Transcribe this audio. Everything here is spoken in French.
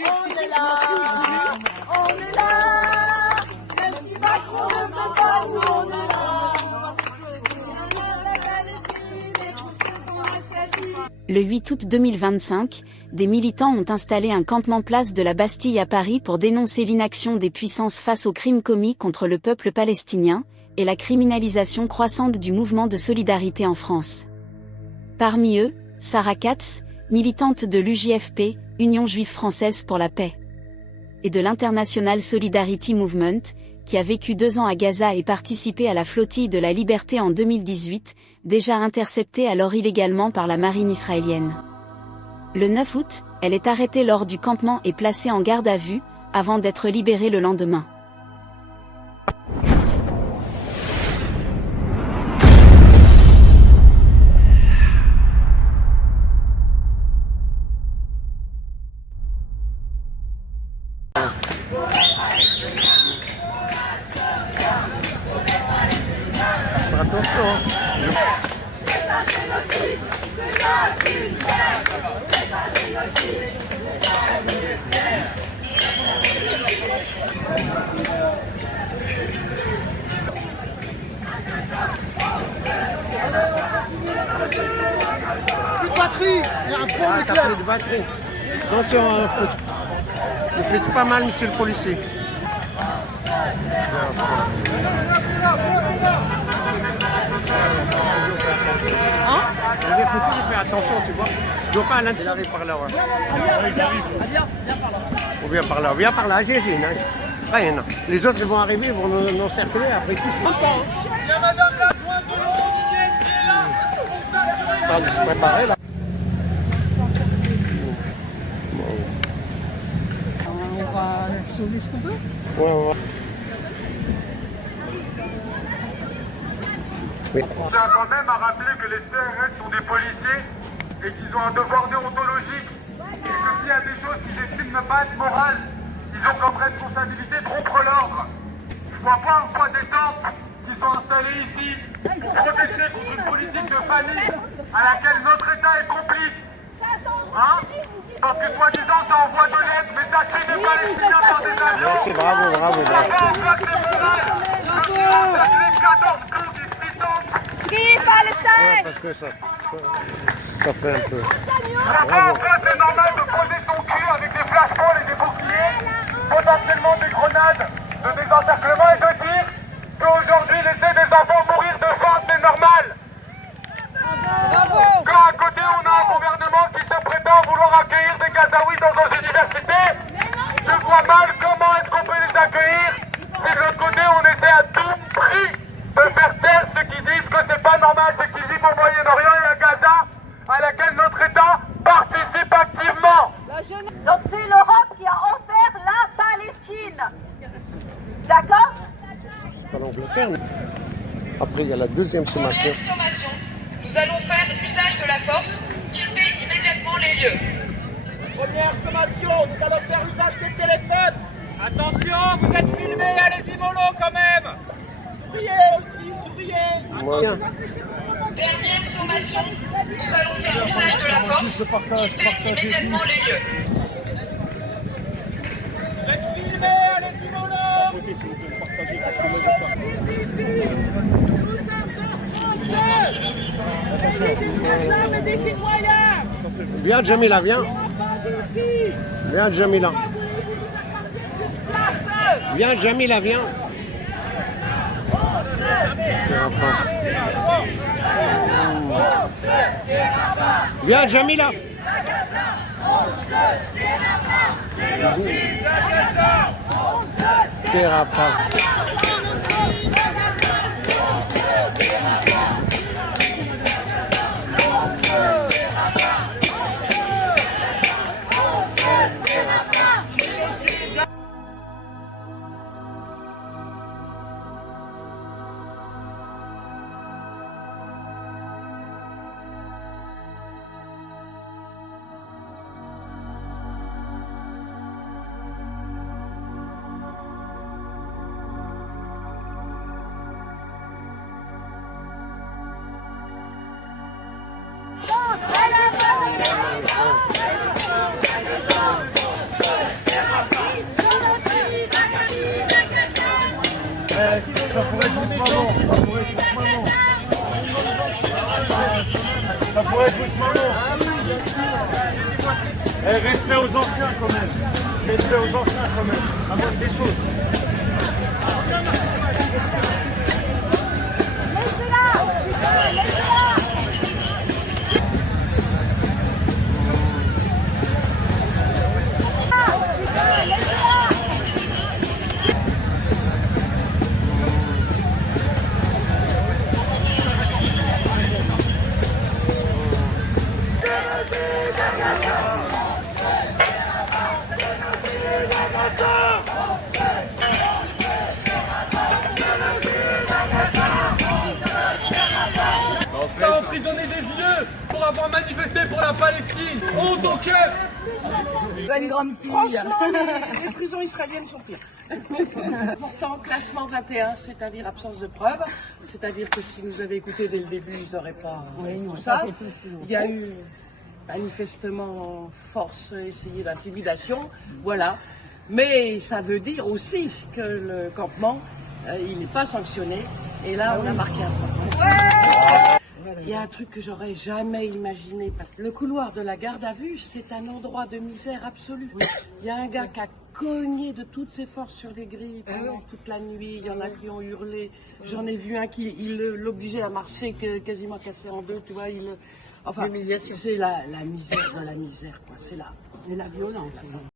On est là, on est là, même si Macron ne veut pas, nous on est là. Le 8 août 2025, des militants ont installé un campement place de la Bastille à Paris pour dénoncer l'inaction des puissances face aux crimes commis contre le peuple palestinien, et la criminalisation croissante du mouvement de solidarité en France. Parmi eux, Sarah Katz, militante de l'UJFP, Union juive française pour la paix, et de l'International Solidarity Movement, qui a vécu 2 ans à Gaza et participé à la flottille de la liberté en 2018, déjà interceptée alors illégalement par la marine israélienne. Le 9 août, elle est arrêtée lors du campement et placée en garde à vue, avant d'être libérée le lendemain. Attention. Plus de batterie, il y a un pont Ah, t'as pris de batterie. Attention, vous faites pas mal, monsieur le policier. Il faut toujours faire attention, tu vois. Je dois pas à l'intérieur par là. Ouais. Ou bien par là, viens par là, j'ai rien. Rien. Les autres ils vont arriver, ils vont nous circuler après tout. Il y a madame l'adjointe de l'Union qui est là. On va se préparer là. On va sauver ce qu'on peut. Ouais. Oui. Je tiens quand même à rappeler que les CRS sont des policiers et qu'ils ont un devoir déontologique. Et que s'il y a des choses qu'ils estiment ne pas être morales, ils ont comme responsabilité de rompre l'ordre. Je vois pas en quoi des tentes qui sont installées ici pour protester contre une politique de famille à laquelle notre État est complice. Hein? Parce que soi-disant ça envoie de l'aide, mais ça tue des Palestiniens par des avions. Merci, bravo. Ça va en place des morales. Je suis attaqué 14 coups des fritantes. Free Palestine! Parce que ça fait un peu. En fait, c'est normal de poser son cul avec des flashballs et des boucliers, potentiellement des grenades de désencerclement et de tir, qu'aujourd'hui laisser des enfants mourir de faim, c'est normal. Quand à côté on a un gouvernement qui se prétend vouloir accueillir des Gazaouis dans nos universités, je vois mal comment est-ce qu'on peut les accueillir si de l'autre côté on essaie à tout prix de faire taire ceux qui disent que c'est pas normal ce qu'ils vivent au Moyen-Orient et à Gaza, à laquelle notre État participe activement. Donc c'est l'Europe qui a offert la Palestine. D'accord? Pas l'Angleterre. Après, il y a la deuxième sommation. Première sommation, nous allons faire usage de la force, quitter immédiatement les lieux. Première sommation, nous allons faire usage des téléphones. Attention, vous êtes filmés, allez-y mollo quand même. Souriez aussi, souriez. Moi, Dernière sommation, nous allons faire usage de la force, quitter immédiatement les lieux. Vous êtes filmés, allez-y mollo. viens, Jamila, viens. Viens, Jamila. Viens, Jamila, viens. Viens, Jamila. T'iras pas. pour être votre maman. Ah oui, bien sûr. Respect aux anciens quand même. Respect aux anciens quand même. La moindre des choses. Ça a emprisonné des vieux pour avoir manifesté pour la Palestine. Honte au cœur. Une grande fille. Franchement, les prisons israéliennes sont pires. Pourtant, classement 21, c'est-à-dire absence de preuves. C'est-à-dire que si nous avaient écouté dès le début, ils n'auraient pas fait tout ça. Il y a eu manifestement force essayée d'intimidation. Voilà. Mais ça veut dire aussi que le campement, il n'est pas sanctionné. Et là, on a marqué un point. Il y a un truc que j'aurais jamais imaginé. Le couloir de la garde à vue, c'est un endroit de misère absolue. Il y a un gars qui a cogné de toutes ses forces sur les grilles pendant toute la nuit. Il y en a qui ont hurlé. J'en ai vu un qui l'obligeait à marcher quasiment cassé en deux. Tu vois, enfin, c'est la misère de la misère, quoi. C'est là. Et la violence.